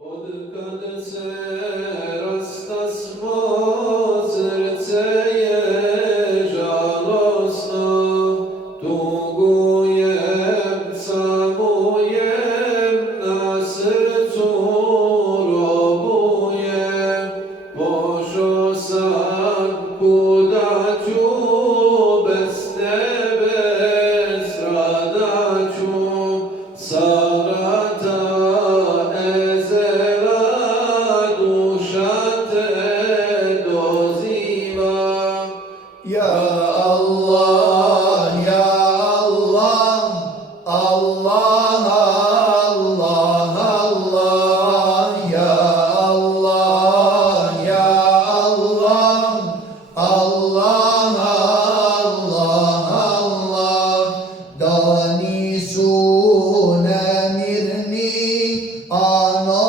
Od kad se rastasmo, srce je žalosno, tugujem, samujem, na srcu robujem. Pošo sam, kuda ću, bez tebe stradaću, sa vrata Ya Allah, Ya Allah, Allah, Allah, Allah, Ya Allah, Ya Allah, Allah, Allah, Allah. Dani su nemirni, ano